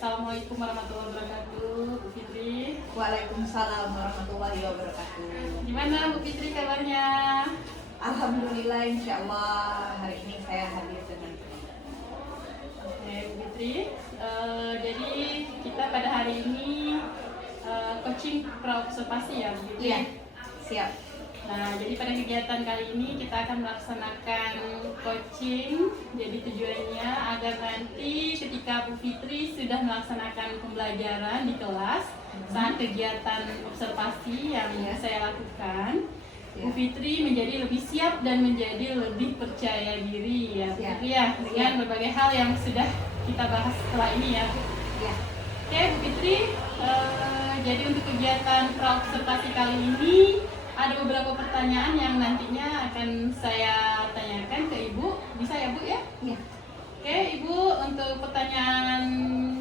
Assalamualaikum warahmatullahi wabarakatuh, Bu Fitri. Waalaikumsalam warahmatullahi wabarakatuh. Gimana Bu Fitri kabarnya? Alhamdulillah, insya Allah hari ini saya hadir dengan Oke Bu Fitri, jadi kita pada hari ini coaching praobservasi ya Bu Fitri? Iya, siap. Nah, jadi pada kegiatan kali ini kita akan melaksanakan coaching. Jadi tujuannya agar nanti ketika Bu Fitri sudah melaksanakan pembelajaran di kelas saat kegiatan observasi yang saya lakukan, Bu Fitri menjadi lebih siap dan menjadi lebih percaya diri ya Bu Fitri ya, dengan berbagai hal yang sudah kita bahas setelah ini ya Bu. Oke Bu Fitri, jadi untuk kegiatan praobservasi kali ini ada beberapa pertanyaan yang nantinya akan saya tanyakan ke Ibu. Bisa ya Bu ya? Iya. Oke Ibu, untuk pertanyaan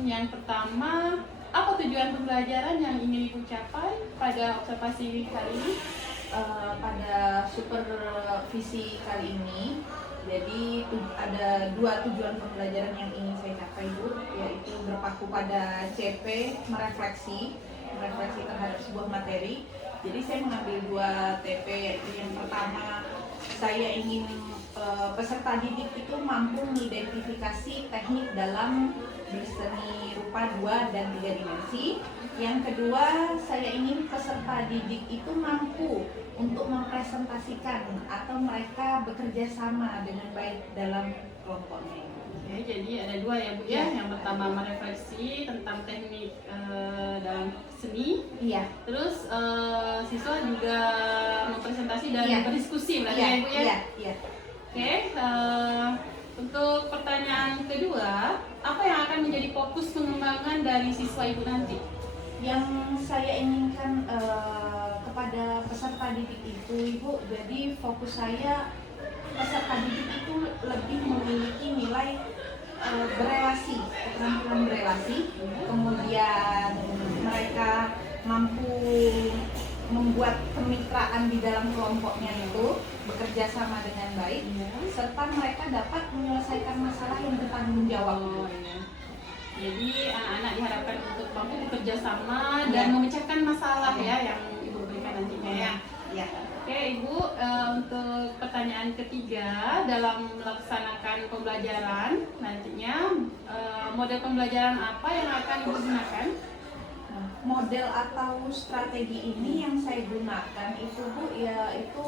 yang pertama, apa tujuan pembelajaran yang ingin Ibu capai pada observasi kali ini? Pada supervisi kali ini, jadi ada dua tujuan pembelajaran yang ingin saya capai Bu, yaitu berpaku pada CP, merefleksi terhadap sebuah materi. Jadi saya mengambil dua TP, yaitu yang pertama saya ingin peserta didik itu mampu mengidentifikasi teknik dalam berseni rupa 2 dan 3 dimensi. Yang kedua, saya ingin peserta didik itu mampu untuk mempresentasikan atau mereka bekerja sama dengan baik dalam kelompoknya. Oke, jadi ada dua ya Bu ya. Yang pertama merefleksi tentang teknik dalam seni. Iya. Terus siswa juga mempresentasi dan berdiskusi berarti ya Bu ya. Iya. Oke, untuk pertanyaan kedua, apa yang akan menjadi fokus pengembangan dari siswa Ibu nanti? Yang saya inginkan kepada peserta didik itu Ibu, jadi fokus saya peserta didik itu lebih memiliki nilai berelasi, keterampilan berelasi, kemudian mereka mampu membuat kemitraan di dalam kelompoknya itu bekerja sama dengan baik, serta mereka dapat menyelesaikan masalah yang bertanggung jawab. Jadi anak-anak diharapkan untuk mampu bekerja sama dan memecahkan masalah ya yang Ibu berikan nantinya ya. Oke Ibu, untuk pertanyaan ketiga, dalam melaksanakan pembelajaran nantinya model pembelajaran apa yang akan Ibu gunakan? Model atau strategi ini yang saya gunakan itu Bu, yaitu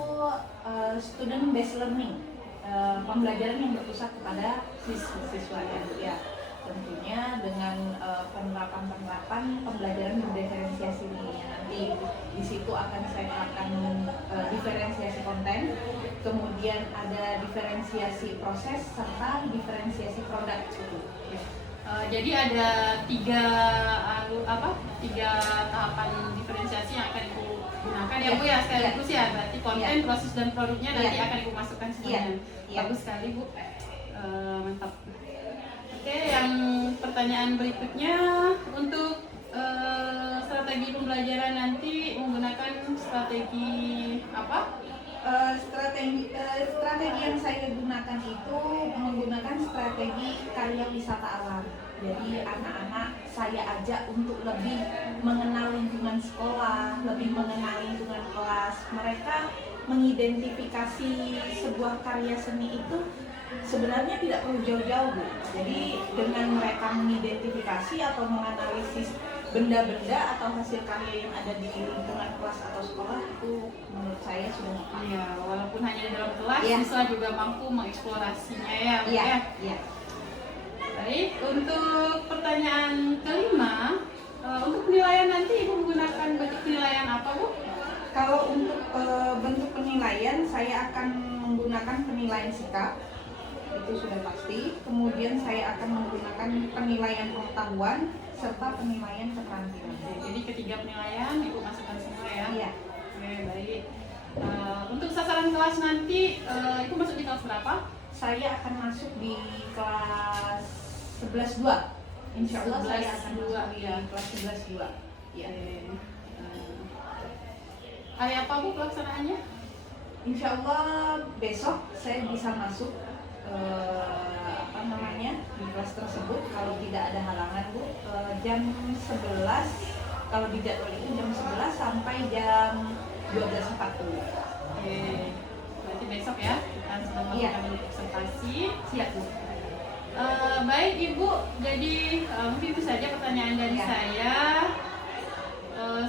student based learning, pembelajaran yang berpusat kepada siswa ya. Tentunya dengan penerapan pembelajaran berdiferensiasi ini nanti di situ akan saya terapkan diferensiasi konten, kemudian ada diferensiasi proses serta diferensiasi produk itu. Jadi ada tiga tahapan diferensiasi yang akan Ibu gunakan ya Bu ya sekaligus ya, berarti konten, proses dan produknya nanti akan Ibu masukkan semuanya. Bagus sekali Bu, mantap. Oke, yang pertanyaan berikutnya, untuk strategi pembelajaran nanti menggunakan strategi apa? Strategi yang saya gunakan itu menggunakan strategi karya wisata alam. Jadi anak-anak saya ajak untuk lebih mengenal lingkungan sekolah, lebih mengenal lingkungan kelas. Mereka mengidentifikasi sebuah karya seni itu sebenarnya tidak perlu jauh-jauh Bu. Jadi dengan mereka mengidentifikasi atau menganalisis benda-benda atau hasil karya yang ada di lingkungan kelas atau sekolah itu menurut saya sudah cukup. Iya, walaupun hanya di dalam kelas, siswa juga mampu mengeksplorasinya ya Bu ya. Baik, untuk pertanyaan kelima, untuk penilaian nanti Ibu menggunakan bentuk penilaian apa Bu? Kalau untuk bentuk penilaian, saya akan menggunakan penilaian sikap, itu sudah pasti. Kemudian saya akan menggunakan penilaian pengetahuan serta penilaian keterampilan. Jadi ketiga penilaian Ibu masukkan semua ya? Iya. Oke, baik. Untuk sasaran kelas nanti, Ibu masuk di kelas berapa? Saya akan masuk di kelas 11-2. Insya Allah saya akan masuk di kelas 11-2. Ya. Hari apa Bu pelaksanaannya? Insya Allah besok saya bisa masuk di kelas tersebut kalau tidak ada halangan Bu. Jam 11, kalau di jadwal itu jam 11 sampai jam 12.40. Oke, berarti besok ya kita sudah melakukan presentasi. Siap Bu. Baik Ibu, jadi mungkin itu saja pertanyaan dari saya.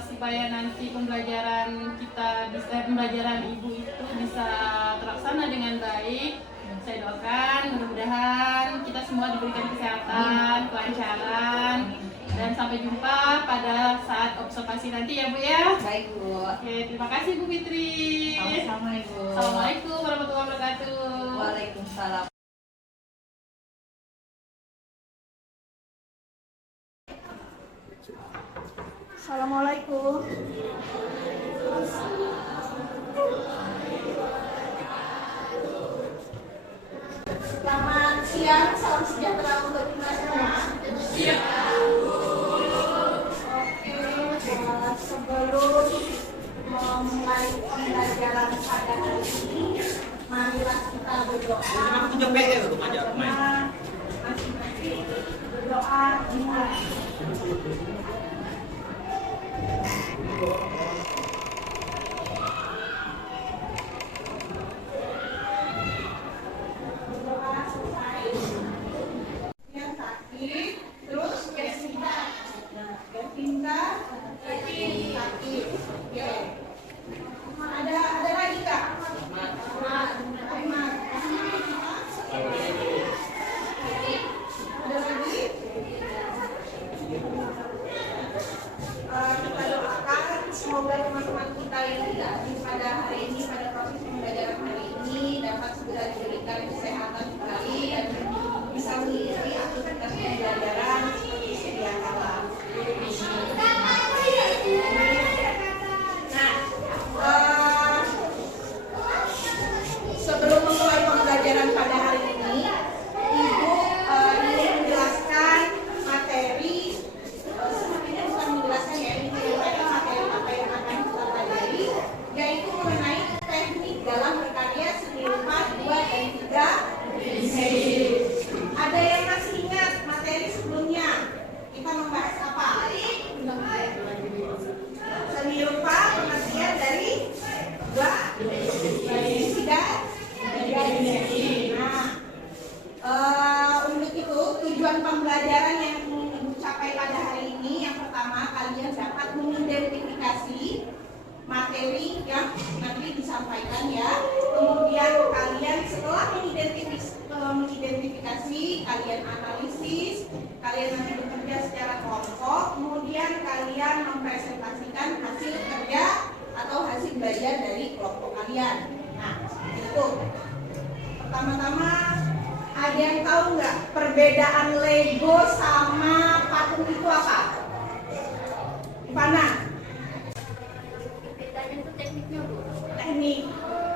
Supaya nanti pembelajaran Ibu itu bisa terlaksana dengan baik. Saya doakan mudah-mudahan kita semua diberikan kesehatan, kelancaran, dan sampai jumpa pada saat observasi nanti ya Bu ya. Baik Bu. Oke, terima kasih Bu Fitri. Sama-sama Ibu. Assalamualaikum warahmatullahi wabarakatuh. Waalaikumsalam. Assalamualaikum. Selamat siang, salam sejahtera untuk kita semua. Siap. Oke, sebelum memulai pembelajaran pada hari ini, marilah kita berdoa. Masing-masing berdoa dimulai. Kita doakan semoga teman-teman kita yang tidak hadir pada hari ini, pada proses pembelajaran hari ini dapat segera diberikan kesehatan kembali dan bisa mengikuti aktivitas pembelajaran seperti sedia kala. Nah, sebelum memulai pembelajaran pada hari ini, Ibu ingin menjelaskan materi. Sepertinya bukan menjelaskan ya, ini menyampaikan materi apa yang akan kita pelajari, yaitu mengenai teknik dalam berkarya seni rupa 2 dan 3 dimensi. Ada yang masih ingat materi sebelumnya? Kita membahas apa? Seni rupa pengertian dari 2 dimensi dan 3 dimensi. Nah, untuk itu tujuan pembelajaran yang capai pada hari ini, yang pertama kalian dapat mengidentifikasi materi yang nanti disampaikan ya. Kemudian kalian setelah mengidentifikasi, kalian analisis, kalian nanti bekerja secara kelompok, kemudian kalian mempresentasikan hasil kerja atau hasil belajar dari kelompok kalian. Nah, itu. Pertama-tama, ada yang tahu nggak perbedaan Lego sama patung itu apa? Ivana? Bedanya itu tekniknya Bu. Teknik.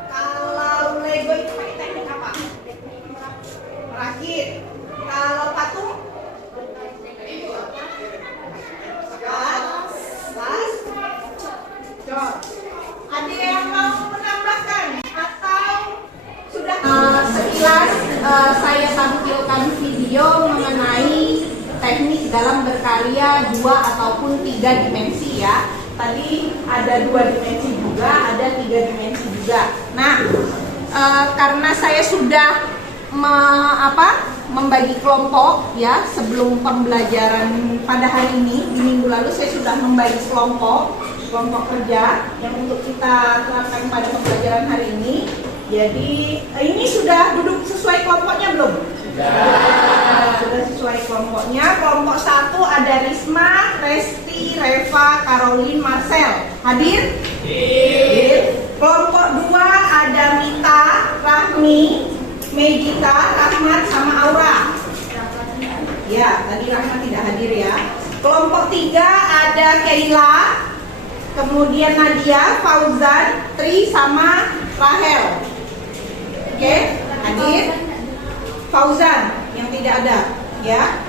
Kalau Lego itu pakai teknik apa? Merakit. Kalau patung? Las. Jor. Ada yang mau menambahkan atau sudah? Sekilas saya tampilkan video mengenai teknik dalam berkarya 2 ataupun 3 dimensi ya. Tadi ada 2 dimensi juga, ada 3 dimensi juga. Nah, karena saya sudah membagi kelompok ya, sebelum pembelajaran pada hari ini, di minggu lalu saya sudah membagi kelompok kerja yang untuk kita terapkan pada pembelajaran hari ini. Jadi ini sudah duduk sesuai kelompoknya belum? Sudah sesuai kelompoknya. Kelompok 1 ada Risma, Resti, Reva, Caroline, Marcel. Hadir? Kelompok 2 ada Mita, Rahmi, Megita, Rahmat, sama Aura. Ya, tadi Rahmat tidak hadir ya. Kelompok 3 ada Keila, kemudian Nadia, Fauzan, Tri, sama Rahel. Oke, hadir. Fauzan yang tidak ada, ya.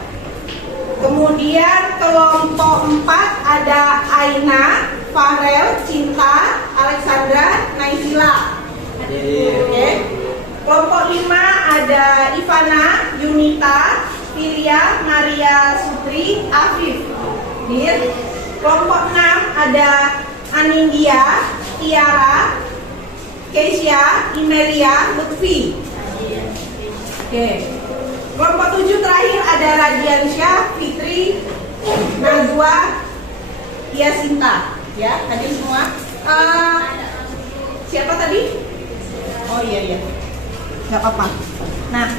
Kemudian kelompok 4 ada Aina, Farel, Cinta, Alexandra, Naizila. Oke. Kelompok 5 ada Ivana, Yunita, Filia, Maria, Sutri, Afif. Kelompok 6 ada Anindya, Tiara, Keisha, Imelia, Lutfi. Oke. Kelompok 7 terakhir ada Radiansyah, Fitri, Najwa, Yasinta. Ya, hadir semua. Siapa tadi? Oh iya. Gak apa-apa. Nah,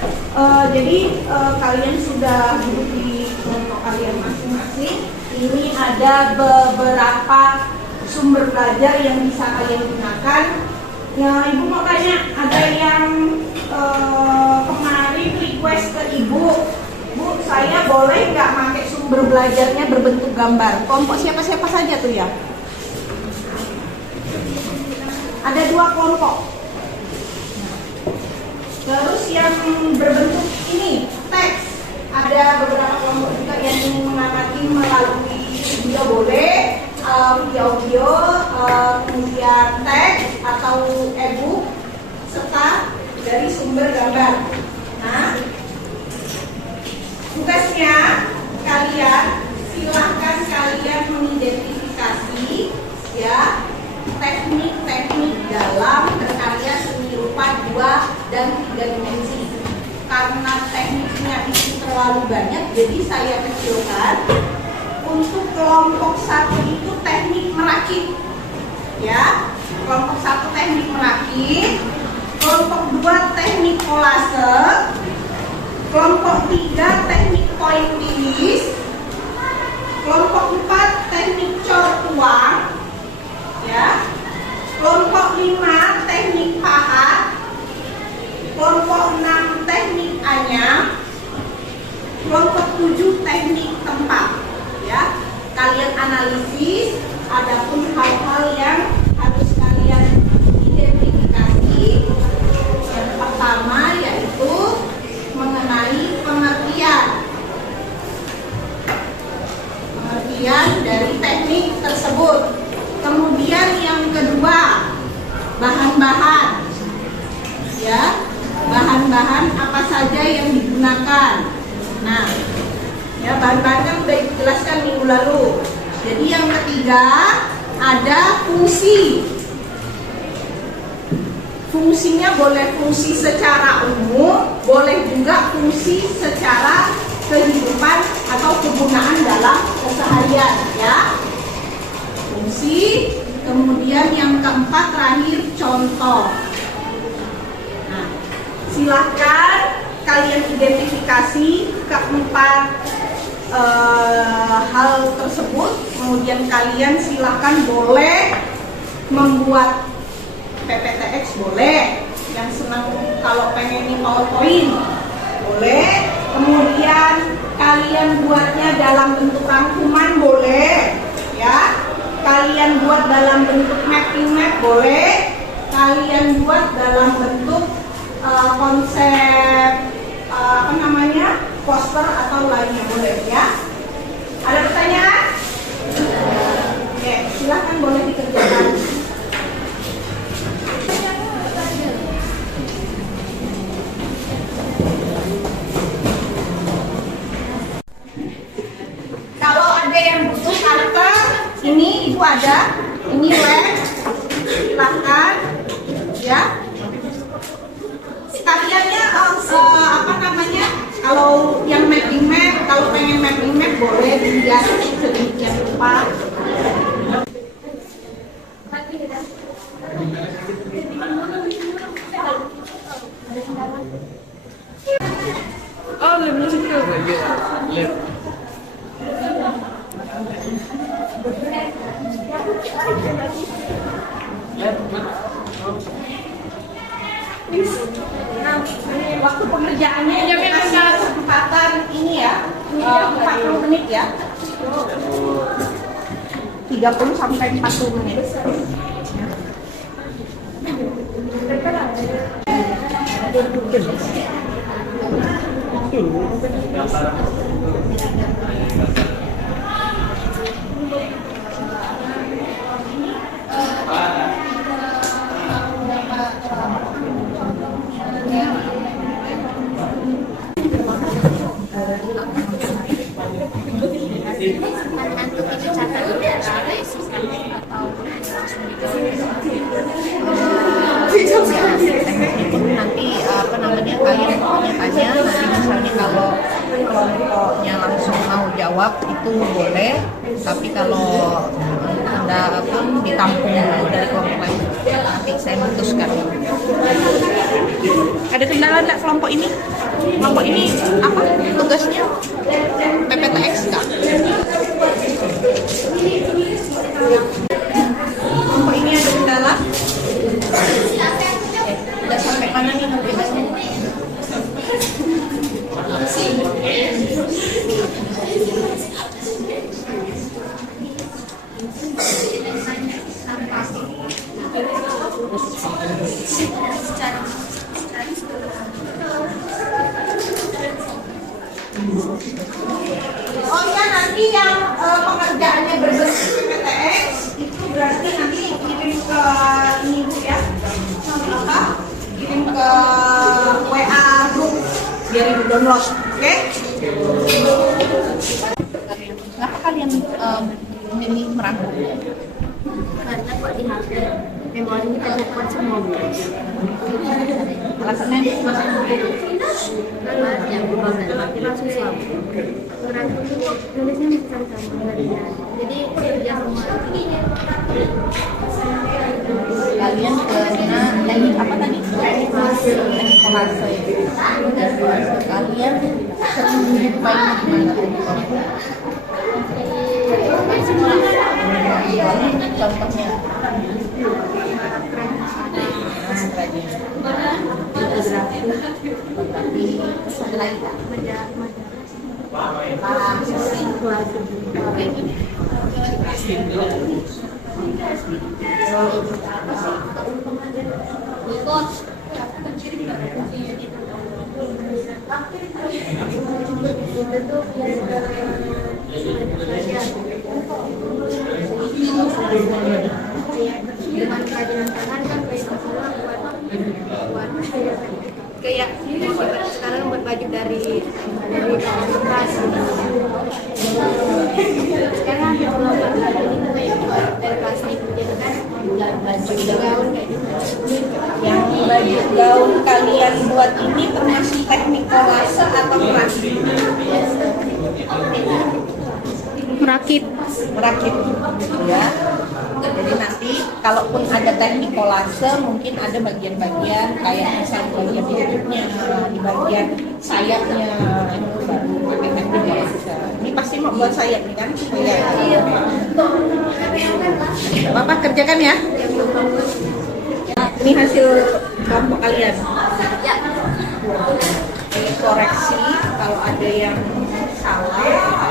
jadi kalian sudah duduk di kelompok kalian masing-masing. Ini ada beberapa sumber belajar yang bisa kalian gunakan. Ya, Ibu mau tanya, ada yang kemarin request ke Ibu, Bu, saya boleh nggak pakai sumber belajarnya berbentuk gambar? Kelompok siapa-siapa saja tuh ya? Ada 2 kelompok. Terus yang berbentuk ini, teks. Ada beberapa kelompok juga yang ingin mengamati melalui video boleh, video audio, kemudian teks atau e-book, serta dari sumber gambar. Nah, tugasnya kalian silahkan kalian mengidentifikasi ya teknik-teknik dalam berkarya seni rupa 2 dan 3 dimensi. Karena tekniknya itu terlalu banyak, jadi saya kecilkan. Untuk kelompok 1 itu teknik merakit, ya. Kelompok 1 teknik merakit, kelompok 2 teknik kolase, kelompok 3 teknik pointillis, kelompok 4 teknik cor uang, ya. Kelompok 5 teknik pahat, kelompok 6 teknik anyam, kelompok 7 teknik tempat, ya. Kalian analisis, adapun hal-hal yang harus kalian identifikasi. Yang pertama yaitu mengenai pengertian dari teknik tersebut. Kemudian yang kedua, bahan-bahan, ya, bahan-bahan apa saja yang digunakan. Nah, ya, bahan-bahan kan sudah dijelaskan minggu lalu. Jadi yang ketiga ada fungsi. Fungsinya boleh fungsi secara umum, boleh juga fungsi secara kehidupan atau kegunaan dalam keseharian, ya. Fungsi. Kemudian yang keempat terakhir contoh. Nah, silahkan kalian identifikasi keempat hal tersebut. Kemudian kalian silahkan boleh membuat PPTX, boleh. Yang senang kalau pengen PowerPoint, boleh. Kemudian kalian buatnya dalam bentuk rangkuman, boleh, ya. Kalian buat dalam bentuk mapping map, boleh. Kalian buat dalam bentuk konsep poster atau lainnya, boleh, ya. Ada pertanyaan? Oke, silahkan boleh dikerjakan. Kalau ada yang butuh kartu, ini Ibu ada, ini lab, silahkan, ya. Sekaliannya kalau yang mapping map, kalau pengen mapping map boleh dilihat sedemikian rupa. Oh, le musik tuh. Lihat. Waktu pengerjaannya kesempatan ini ya, 40 menit ya. 30 sampai 40 menit. Nanti apa namanya kalian tanya nanti misalnya kalau kelompoknya langsung mau jawab itu boleh, tapi kalau Anda apa ditampung dulu dari kelompok lain nanti saya memutuskan. Ada kendala enggak kelompok ini? Kelompok ini apa tugasnya? PPTX kak? Kelompok ini ada kendala? Udah sampai mana nih tugasnya? Oh ya, nanti yang pengerjaannya berbentuk PPTX itu berarti nanti kirim ke ini Bu ya, apa? Kirim ke WA grup biar Ibu download, oke? Kenapa kalian memilih merangkum? Karena kok di HP memorinya terdapat semua. Alasannya? Karena yang berubah matematika susah. Merangkum itu nulisnya bisa sama jadi kerja semua. Kalian kena teknik apa tadi? Teknik kolase. Kalian sering menjumpainya di mana? Contohnya fotografi ada lagi tak? Dengan kerajinan tangan kan kayak sekarang buat baju dari kertas. Sekarang kalau dari plastik jadi kan baju gaun kayak gitu. Yang baju gaun kalian buat ini termasuk teknik kolase atau Merakit. merakit ya. Jadi nanti kalaupun ada teknik kolase mungkin ada bagian-bagian kayak misalnya bagian hidupnya, di bagian sayapnya itu baru pakai teknik kolase. Ini pasti mau buat sayap nih kan? Iya. Bapak kerjakan ya. Ini hasil kelompok kalian. Ini koreksi kalau ada yang salah,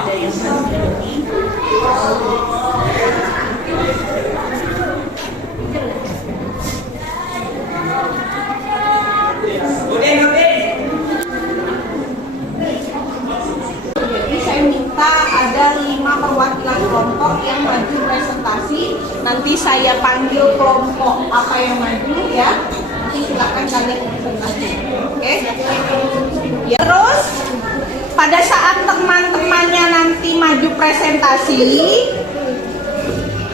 ada yang begini. Jadi saya minta ada 5 perwakilan kelompok yang maju presentasi. Nanti saya panggil kelompok apa yang maju ya. Nanti silakan kalian presentasi. Oke? Ya, terus pada saat teman-temannya nanti maju presentasi,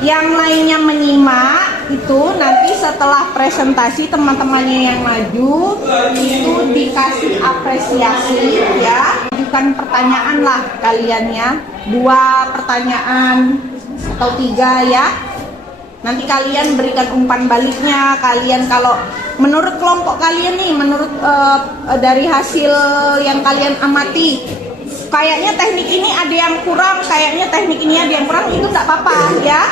yang lainnya menyimak itu nanti setelah presentasi teman-temannya yang maju itu dikasih apresiasi ya. Ajukan pertanyaan lah kalian ya, 2 pertanyaan atau 3 ya. Nanti kalian berikan umpan baliknya. Kalian kalau menurut kelompok kalian nih, menurut dari hasil yang kalian amati, kayaknya teknik ini ada yang kurang, kayaknya teknik ini ada yang kurang, itu nggak apa-apa ya.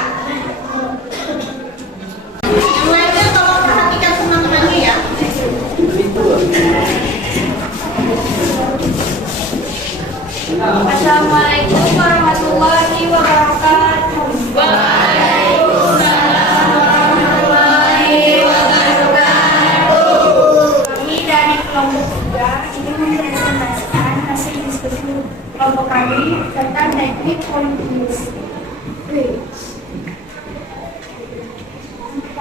Yang lainnya tolong perhatikan teman-temannya ya.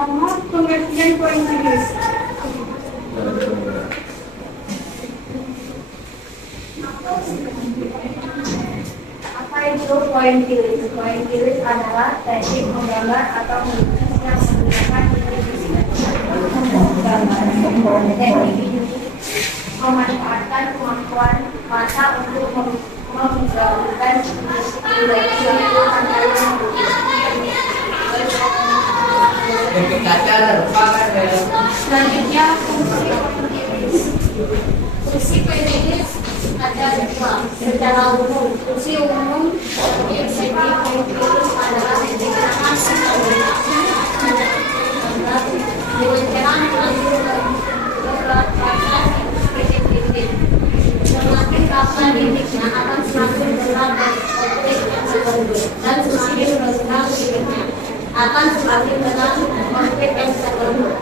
Pertama, pengertian pointilis. Apa itu pointilis? Pointilis adalah teknik menggambar atau melukis yang menggunakan televisi. Teknik ini memanfaatkan kemampuan mata untuk menggabungkan suatu antara selanjutnya fungsi pointilis ada dua secara umum. Fungsi umum teknik pointilis adalah menggunakan sistem dengan cara semakin kapan titiknya akan semakin berat objek yang terbentuk dan semakin rendah titiknya akan semakin berat objek yang terbentuk.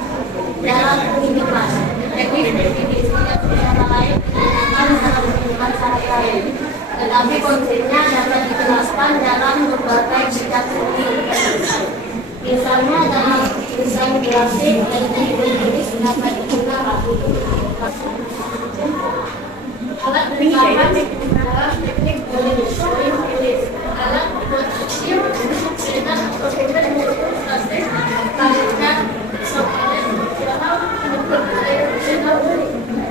Dalam kehidupan, teknik pointilis tidak secara lain digunakan dalam kehidupan sehari-hari, tetapi konsepnya dapat dijelaskan dalam berbagai bidang seni. Misalnya dalam desain grafik, teknik pointilis dapat digunakan alat pertama dalam teknik pointilis alat kecil dengan komputer proses karena software fungsional untuk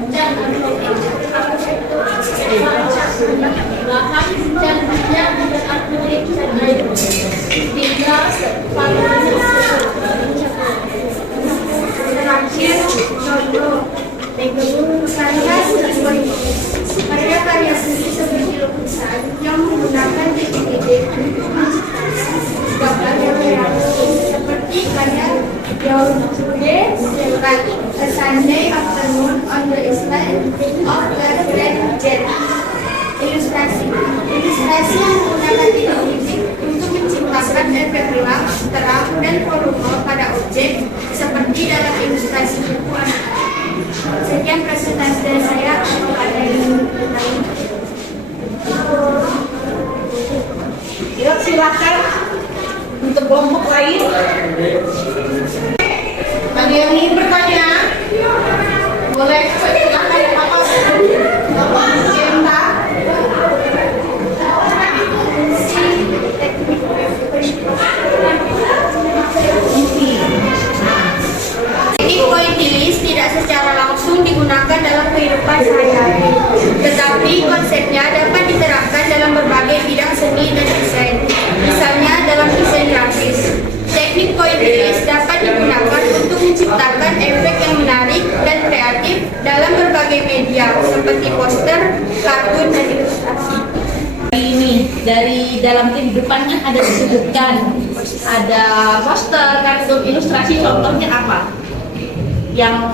dan bahan dan minyak dengan kulit tinggal terakhir contoh karya seni seperti lukisan yang menggunakan teknik gambar yang realistis seperti karya Yaude like a Sunday afternoon on the island of the Grand Jet. Ilustrasi yang menggunakan teknik untuk menciptakan efek gelap, terang, dan volume pada objek seperti dalam ilustrasi buku anak. Sekian presentasi dari saya. Kalau ada yang lain, Yuk silakan untuk kelompok lain. Ada yang ingin bertanya? Boleh silakan Bapak Cinta. teknik pointilis tidak secara langsung digunakan dalam kehidupan sehari-hari, tetapi konsepnya dapat diterapkan dalam berbagai bidang seni dan desain. Misalnya dalam desain grafis, teknik pointilis dapat digunakan untuk menciptakan efek yang menarik dan kreatif dalam berbagai media seperti poster, kartun, dan ilustrasi. Ini dari dalam kehidupan kan ada disebutkan ada poster, kartun, ilustrasi. Contohnya apa yang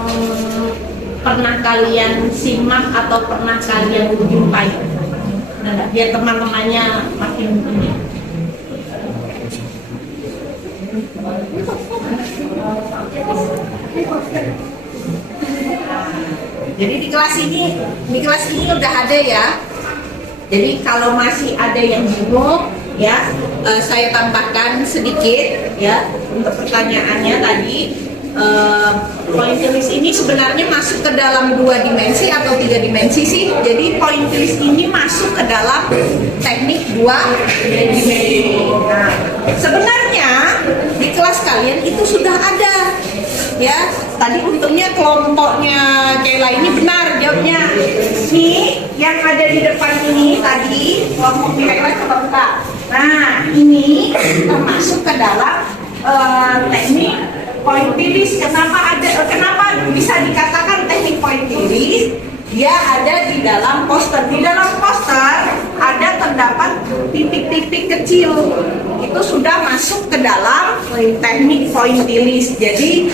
pernah kalian simak atau pernah kalian jumpai? Nah, biar teman-temannya makin ini. Jadi di kelas ini udah ada ya. Jadi kalau masih ada yang bingung ya, saya tambahkan sedikit ya untuk pertanyaannya tadi. Pointilis ini sebenarnya masuk ke dalam 2 dimensi atau 3 dimensi sih. Jadi pointilis ini masuk ke dalam teknik 2 dimensi. Nah, sebenarnya di kelas kalian itu sudah ada ya. Tadi untungnya kelompoknya Kayla ini benar jawabnya. Ini yang ada di depan ini tadi kelompok Kayla coba buka. Nah, ini termasuk ke dalam teknik pointilis. Kenapa bisa dikatakan teknik pointilis? Dia ada di dalam poster. Di dalam poster ada terdapat titik-titik kecil. Itu sudah masuk ke dalam teknik pointilis. Jadi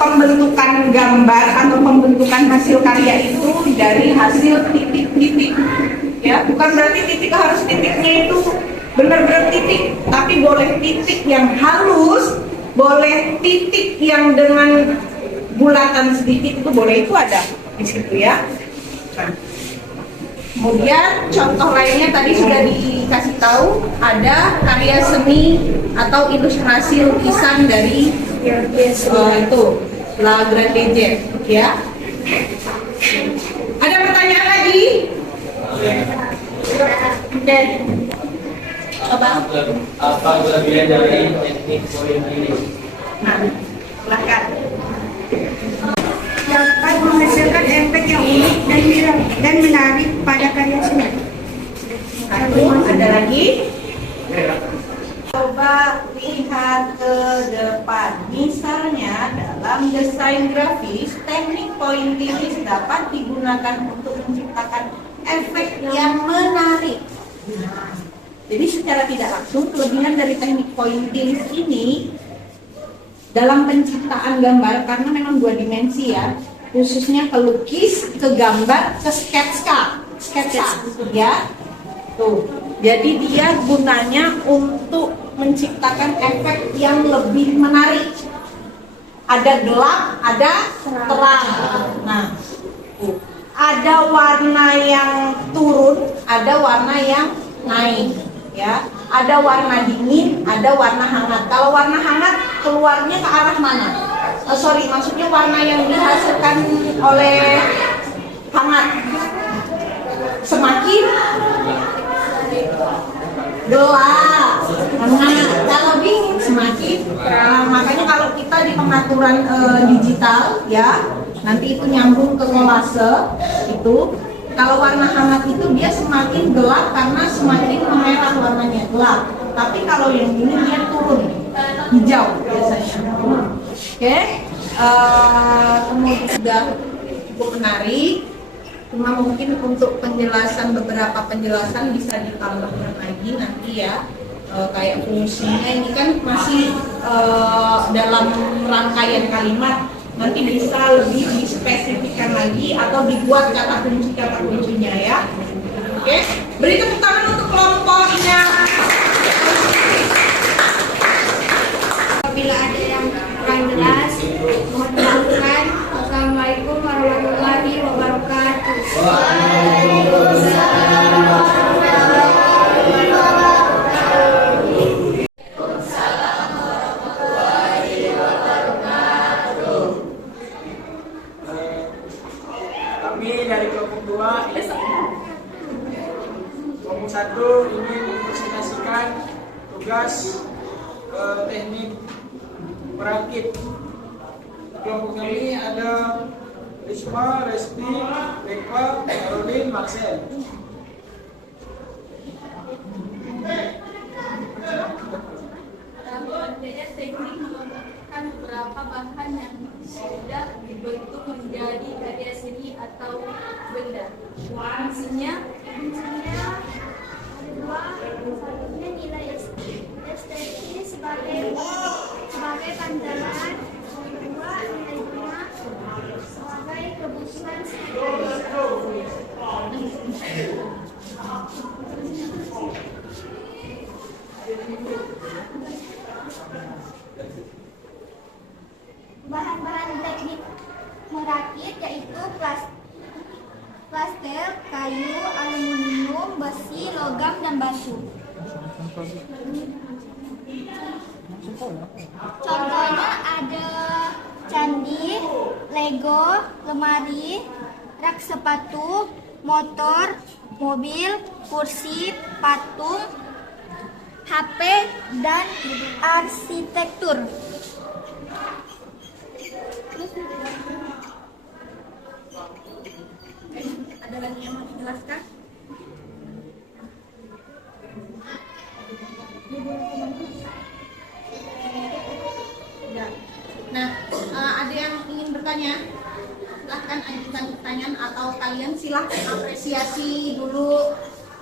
pembentukan gambar atau pembentukan hasil karya itu dari hasil titik-titik. Ya, bukan berarti titik harus titiknya itu benar-benar titik, tapi boleh titik yang halus, boleh titik yang dengan bulatan sedikit, itu boleh, itu ada di situ ya. Nah, kemudian contoh lainnya tadi sudah dikasih tahu, ada karya seni atau ilustrasi lukisan dari itu La Grande Jatte, ya. Ada pertanyaan lagi? Oke. Apa kelebihan dari teknik point ini? Nah, silakan. Dapat menghasilkan efek yang unik dan menarik pada karya seni. Ada lagi? Coba lihat ke depan. Misalnya dalam desain grafis, teknik pointillis dapat digunakan untuk menciptakan efek yang menarik. Jadi secara tidak langsung kelebihan dari teknik pointillis ini dalam penciptaan gambar, karena memang 2 dimensi ya, khususnya ke lukis, ke gambar, ke sketsa ya. Tuh. Jadi dia gunanya untuk menciptakan efek yang lebih menarik. Ada gelap, ada terang. Nah, ada warna yang turun, ada warna yang naik, ya. Ada warna dingin, ada warna hangat. Kalau warna hangat keluarnya ke arah mana? Maksudnya warna yang dihasilkan oleh hangat semakin gelap. Nah, kalau dingin semakin terang. Makanya kalau kita di pengaturan digital, ya, nanti itu nyambung ke kolase itu. Kalau warna hangat itu dia semakin gelap karena semakin memerah warnanya gelap. Tapi kalau yang ini dia turun hijau biasanya. Oke, kemudian sudah cukup menarik. Cuma mungkin untuk penjelasan, beberapa penjelasan bisa ditambahkan lagi nanti ya. Kayak fungsinya ini kan masih dalam rangkaian kalimat. Nanti bisa lebih dispesifikkan lagi atau dibuat kata kuncinya ya. Oke, beri tepuk tangan untuk kelompoknya. Apabila ada yang kurang jelas, mohon dimaafkan. Assalamualaikum warahmatullahi wabarakatuh. Kami dari kelompok 2, kelompok 1 ingin mempresentasikan tugas teknik merakit. Kelompok kami ada Risma, Resti, Reva, Caroline, Marcel. Adanya teknik menggunakan beberapa bahan yang sudah dibentuk menjadi karya seni atau benda. Fungsinya Satunya nilai estetis sebagai pandangan, kedua nilai guna sebagai kebutuhan bahan-bahan teknik merakit yaitu plastel, kayu, aluminium, besi, logam, dan batu. Contohnya ada candi, Lego, lemari, rak sepatu, motor, mobil, kursi, patung, HP, dan arsitektur. Ada lagi yang mau dijelaskan? Ya. Nah, ada yang ingin bertanya? Silahkan ajukan pertanyaan atau kalian silahkan apresiasi dulu.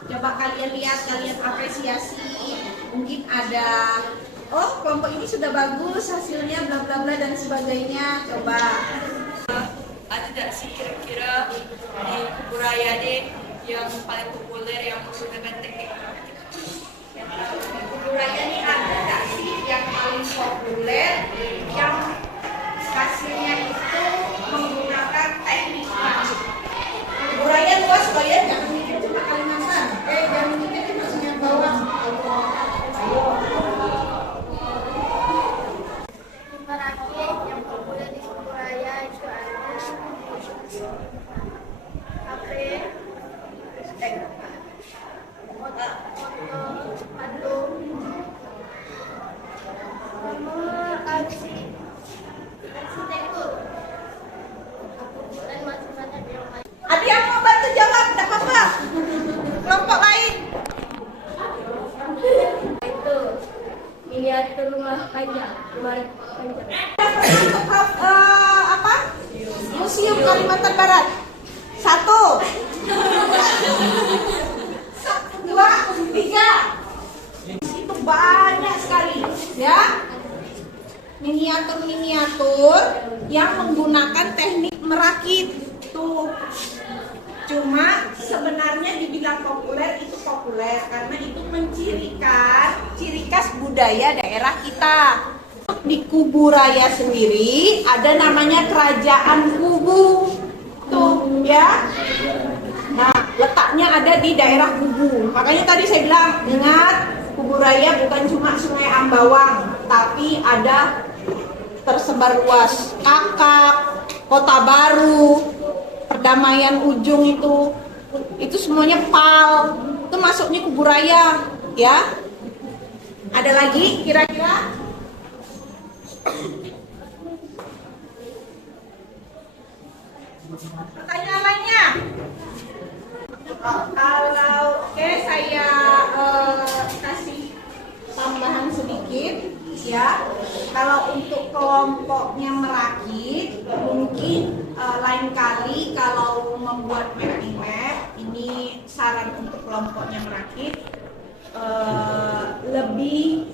Coba kalian lihat, kalian apresiasi. Mungkin ada, oh kelompok ini sudah bagus hasilnya, bla bla bla dan sebagainya. Coba. Ada tidak sih kira-kira di Kuburaya deh yang paling populer yang menggunakan teknik merakit? Kuburaya ini ada nggak sih yang paling populer yang hasilnya itu menggunakan teknik merakit? Kuburaya luas loh ya, jangan mikir cuma Kalimantan. Jangan mikir cuma yang bawah. Ayo. arsitektur. Dan macam-macam yang lain. Ada yang mau bantu jawab, tidak apa-apa. Kelompok lain. Itu miniatur rumah panjang, rumah panjang. Apa? Museum Kalimantan Barat. 1, 2, 3. Itu banyak sekali, ya. Miniatur-miniatur yang menggunakan teknik merakit. Tuh. Cuma sebenarnya dibilang populer itu populer karena itu mencirikan ciri khas budaya daerah kita. Di Kubu Raya sendiri ada namanya Kerajaan Kubu. Tuh ya. Nah, letaknya ada di daerah Kubu. Makanya tadi saya bilang, ingat Kubu Raya bukan cuma Sungai Ambawang, tapi ada tersebar luas. Kakap, Kota Baru, Perdamaian Ujung itu semuanya PAL. Itu masuknya Kubu Raya, ya. Ada lagi kira-kira? Pertanyaan lainnya? Kalau saya kasih tambahan sedikit, ya. Kalau untuk kelompoknya merakit, mungkin lain kali kalau membuat mapping map, ini saran untuk kelompoknya merakit, lebih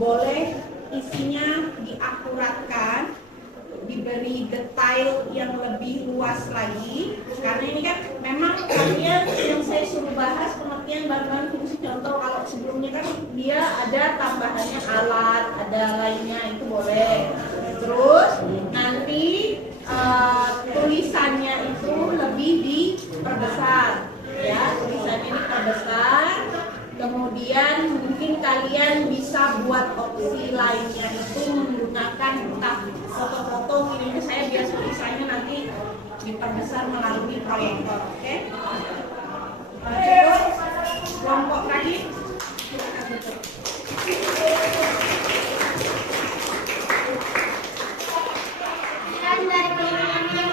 boleh isinya diakuratkan, diberi detail yang lebih luas lagi, karena ini kan memang kalian yang saya suruh bahas pengertian bahan-bahan fungsi contoh. Kalau sebelumnya kan dia ada tambahannya alat, ada lainnya, itu boleh. Terus nanti tulisannya itu lebih diperbesar, ya, tulisannya diperbesar. Kemudian mungkin kalian bisa buat opsi lainnya itu menggunakan entah foto-foto, ini saya biar tulisannya nanti diperbesar melalui proyektor, oke? Terus kelompok tadi silakan tutup.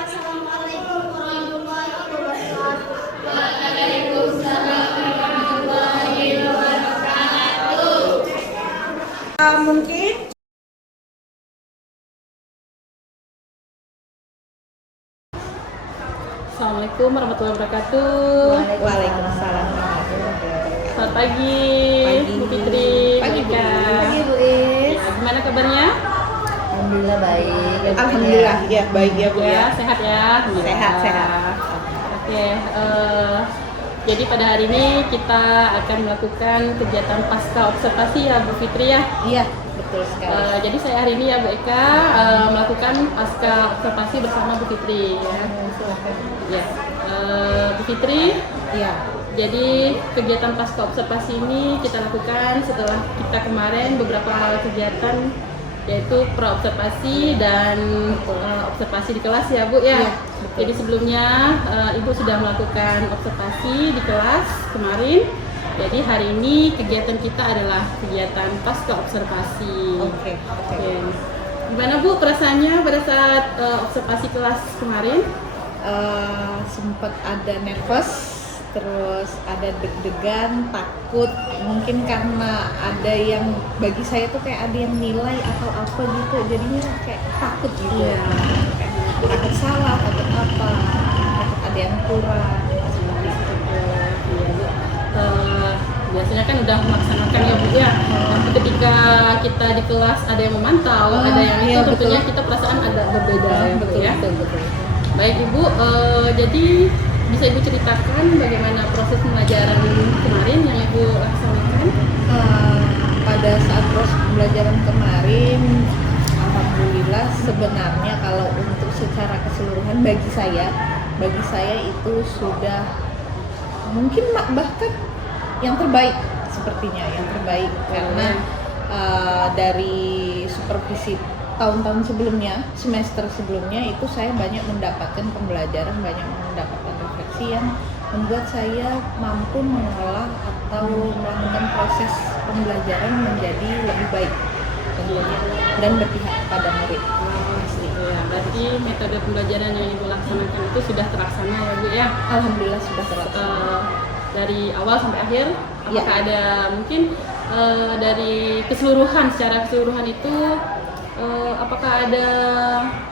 Wassalamualaikum warahmatullahi wabarakatuh. Mungkin Assalamualaikum warahmatullahi wabarakatuh. Waalaikumsalam. Selamat pagi, Bu Fitri, Bu Ika. Bu Is. Ya, gimana kabarnya? Alhamdulillah baik. alhamdulillah ya, baik ya Bu Ya, ya. sehat ya. Alhamdulillah. Sehat. Oke, jadi pada hari ini kita akan melakukan kegiatan pasca observasi ya Bu Fitri ya. Iya, betul sekali. Jadi saya hari ini ya Bu Eka melakukan pasca observasi bersama Bu Fitri ya. Ya, Bu Fitri. Iya. Jadi kegiatan pasca observasi ini kita lakukan setelah kita kemarin beberapa kegiatan, yaitu pra-observasi dan observasi di kelas ya Bu ya. Iya, jadi sebelumnya Ibu sudah melakukan observasi di kelas kemarin. Jadi hari ini kegiatan kita adalah kegiatan pasca observasi. Oke. Gimana Bu perasaannya pada saat observasi kelas kemarin? Sempat ada nervous, terus ada deg-degan, takut, mungkin karena ada yang bagi saya tuh kayak ada yang nilai atau apa gitu, jadinya kayak takut gitu. Iya. Kayak takut salah, takut apa, takut ada yang kurang seperti itu. Iya Bu. Biasanya kan udah melaksanakan ya Bu ya. Tapi ketika kita di kelas ada yang memantau, ada yang itu iya, tentunya betul. kita perasaan agak berbeda ya Bu ya. Betul. Baik Ibu, jadi bisa Ibu ceritakan bagaimana proses pembelajaran kemarin yang Ibu laksanakan? Pada saat proses pembelajaran kemarin, alhamdulillah sebenarnya kalau untuk secara keseluruhan bagi saya itu sudah mungkin bahkan yang terbaik sepertinya, yang terbaik karena dari supervisi tahun-tahun sebelumnya, semester sebelumnya itu saya banyak mendapatkan pembelajaran, banyak mendapatkan refleksi yang membuat saya mampu mengolah atau melakukan proses pembelajaran menjadi lebih baik. Iya. dan berpihak kepada murid. Ya, berarti metode pembelajaran yang Ibu laksanakan itu sudah terlaksana ya Bu ya? Alhamdulillah sudah terlaksana. Dari awal sampai akhir, Ya. apakah ada mungkin dari keseluruhan, secara keseluruhan itu apakah ada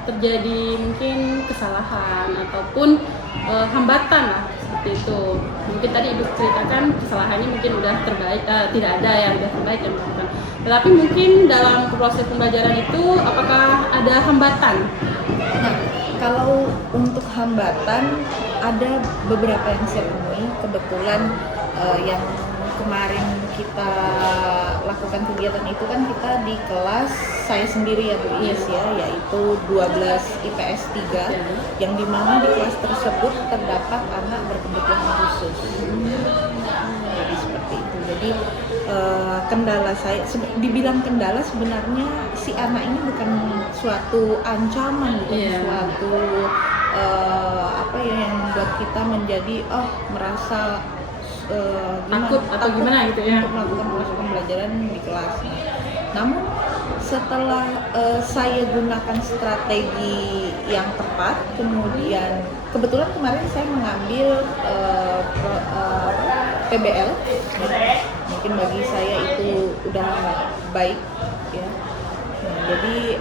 terjadi mungkin kesalahan ataupun hambatan lah seperti itu? Mungkin tadi Ibu ceritakan kesalahannya mungkin udah terbaik, tidak ada yang udah terbaik yang dilakukan. Tetapi mungkin dalam proses pembelajaran itu apakah ada hambatan? Nah, kalau untuk hambatan ada beberapa yang saya temui. Kebetulan yang kemarin kita lakukan kegiatan itu kan kita di kelas saya sendiri ya Bu Is ya, yaitu 12 IPS 3 yang dimana di kelas tersebut terdapat anak berkebutuhan khusus. Jadi seperti itu. Jadi kendala saya, dibilang kendala sebenarnya si anak ini bukan suatu ancaman, bukan suatu apa ya yang membuat kita menjadi merasa takut atau gimana gitu ya untuk melakukan proses pembelajaran di kelas. Namun setelah saya gunakan strategi yang tepat, kemudian kebetulan kemarin saya mengambil PBL, mungkin bagi saya itu udah baik ya. Nah, jadi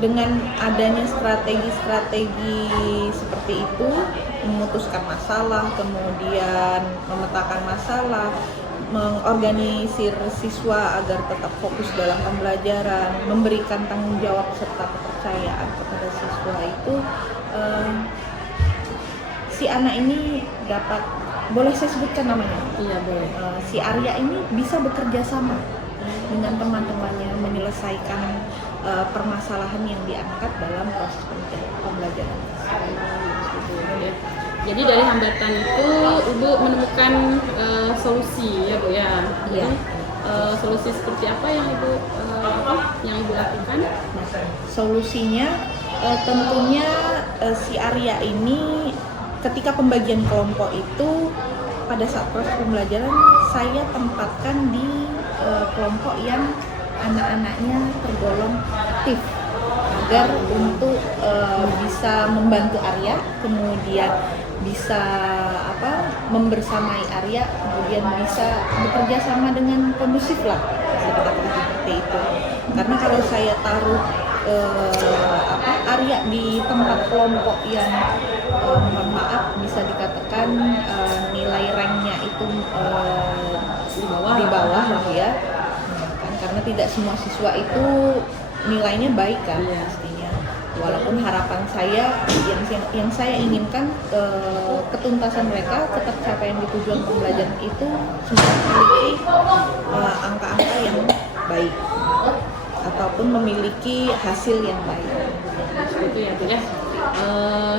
dengan adanya strategi-strategi seperti itu, memutuskan masalah, kemudian memetakan masalah, mengorganisir siswa agar tetap fokus dalam pembelajaran, memberikan tanggung jawab serta kepercayaan kepada siswa itu, si anak ini dapat, boleh saya sebutkan namanya? Iya boleh. Si Arya ini bisa bekerja sama dengan teman-temannya menyelesaikan permasalahan yang diangkat dalam proses pembelajaran. Jadi dari hambatan itu Ibu menemukan solusi ya Bu ya. Iya. Solusi seperti apa yang Ibu lakukan? Nah, solusinya tentunya si Arya ini ketika pembagian kelompok itu pada saat proses pembelajaran saya tempatkan di kelompok yang anak-anaknya tergolong aktif agar untuk bisa membantu Arya, kemudian bisa membersamai Arya, kemudian bisa bekerja sama dengan kondusif lah, seperti itu. Karena kalau saya taruh Arya di tempat kelompok yang mohon maaf bisa dikatakan nilai ranknya itu di bawah lah ya. Karena tidak semua siswa itu nilainya baik kan pastinya. Walaupun harapan saya yang saya inginkan ketuntasan mereka, ketercapaian di tujuan pembelajaran itu semua memiliki angka-angka yang baik ataupun memiliki hasil yang baik. Seperti ya Bu ya.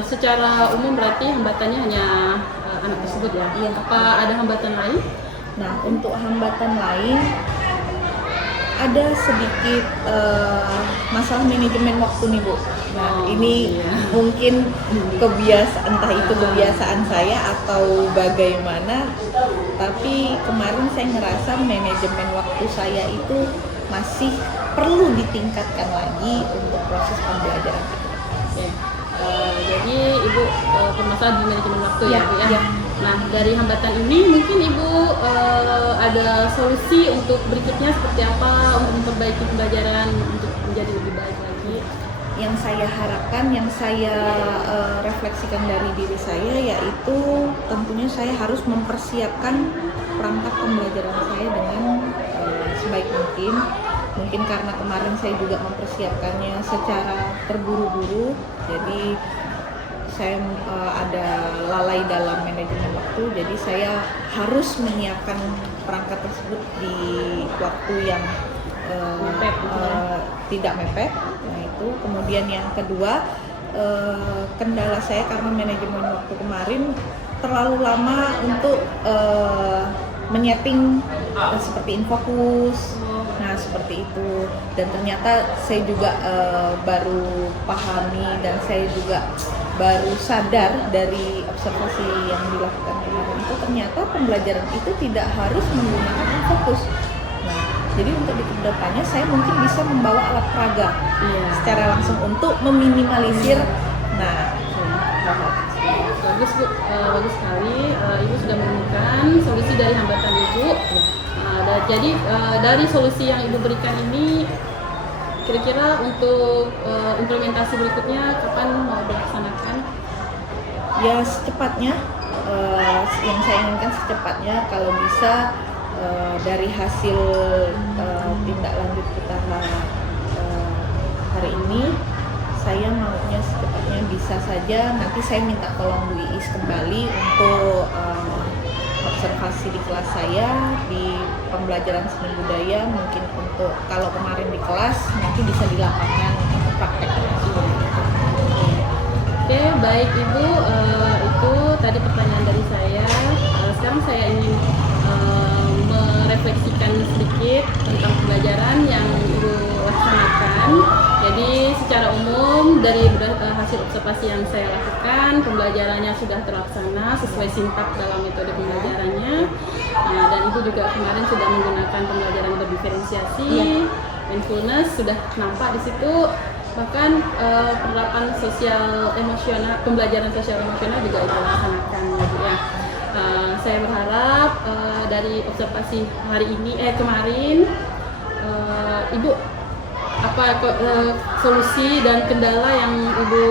Secara umum berarti hambatannya hanya anak tersebut ya. Iya. Apa ada hambatan lain? Nah, untuk hambatan lain ada sedikit masalah manajemen waktu nih Bu. Nah, ini mungkin entah itu kebiasaan saya atau bagaimana, tapi kemarin saya ngerasa manajemen waktu saya itu masih perlu ditingkatkan lagi untuk proses pembelajaran. Jadi Ibu bermasalah di manajemen waktu ya Bu ya. Ya. Nah, dari hambatan ini mungkin Ibu ada solusi untuk berikutnya seperti apa untuk memperbaiki pembelajaran untuk menjadi lebih baik lagi? Yang saya harapkan, yang saya refleksikan dari diri saya yaitu tentunya saya harus mempersiapkan perangkat pembelajaran saya dengan sebaik mungkin. Mungkin karena kemarin saya juga mempersiapkannya secara terburu-buru, jadi saya ada lalai dalam manajemen waktu, jadi saya harus menyiapkan perangkat tersebut di waktu yang tidak mepet. Nah itu. Kemudian yang kedua, kendala saya karena manajemen waktu kemarin terlalu lama untuk menyeting seperti InFocus. Nah seperti itu, dan ternyata saya juga baru pahami dan saya juga baru sadar dari observasi yang dilakukan kemarin itu ternyata pembelajaran itu tidak harus menggunakan InFocus. Nah Jadi untuk di kedepannya saya mungkin bisa membawa alat peraga Iya. secara langsung untuk meminimalisir. Nah, Bagus Bu, bagus sekali. Ibu sudah menemukan solusi dari hambatan Ibu. Jadi dari solusi yang Ibu berikan ini, kira-kira untuk implementasi berikutnya kapan mau dilaksanakan? ya secepatnya, yang saya inginkan secepatnya kalau bisa dari hasil tindak lanjut kita hari ini, saya maunya secepatnya bisa saja. Nanti saya minta tolong Bu Iis kembali untuk observasi di kelas saya di pembelajaran seni budaya. Mungkin untuk kalau kemarin di kelas nanti bisa di lapangan untuk prakteknya. Oke, baik Ibu, itu tadi pertanyaan dari saya. Sekarang saya ingin merefleksikan sedikit tentang pembelajaran yang Ibu laksanakan. Jadi secara umum dari hasil observasi yang saya lakukan, pembelajarannya sudah terlaksana sesuai sintak dalam metode pembelajarannya. Dan Ibu juga kemarin sudah menggunakan pembelajaran berdiferensiasi, mindfulness sudah nampak di situ. Bahkan penerapan sosial emosional, pembelajaran sosial emosional juga Ibu laksanakan ya. Saya berharap dari observasi hari ini kemarin Ibu solusi dan kendala yang Ibu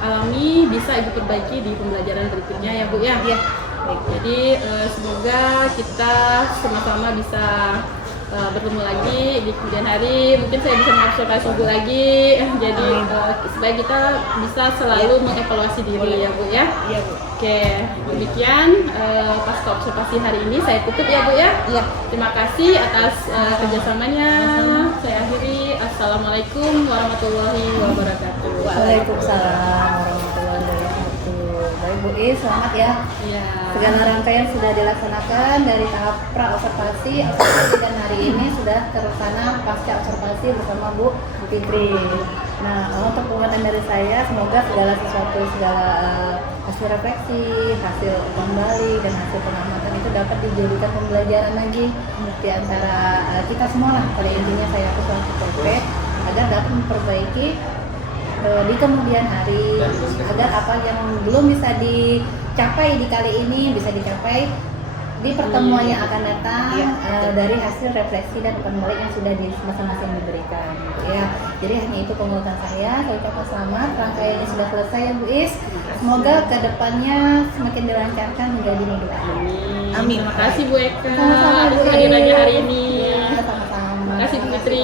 alami bisa Ibu perbaiki di pembelajaran berikutnya ya Bu ya. Iya. Baik, jadi semoga kita sama-sama bisa bertemu lagi di kemudian hari. Mungkin saya bisa mengobservasi Ibu lagi. Jadi supaya kita bisa selalu mengevaluasi diri ya Bu ya. Iya Bu. Oke, demikian pasca observasi hari ini saya tutup ya Bu ya. Iya. Terima kasih atas kerjasamanya. Saya akhiri. Assalamualaikum warahmatullahi wabarakatuh. Waalaikumsalam warahmatullahi wabarakatuh. Baik Bu Is, selamat ya. Iya. Segala rangkaian sudah dilaksanakan dari tahap pra-observasi, dan hari ini sudah terlaksana pasca observasi bersama Bu Fitri. Nah, untuk penguatan dari saya, semoga segala sesuatu, segala hasil refleksi, hasil kembali, dan hasil pengamatan itu dapat dijadikan pembelajaran lagi di antara kita semua lah. Pada intinya saya selaku PP agar dapat memperbaiki di kemudian hari, agar apa yang belum bisa dicapai di kali ini bisa dicapai di pertemuan yang akan datang dari hasil refleksi dan pembalik yang sudah di masing-masing diberikan ya. Jadi hanya itu penguatan saya ucapkan selamat, rangkaian ini sudah selesai ya Bu Is. Semoga kedepannya semakin dilancarkan hingga dini doa. Amin. Terima kasih Bu Eka Sama-sama, Bu atas hadir lagi Is. hari ini. Sama-sama. Terima kasih Bu Fitri.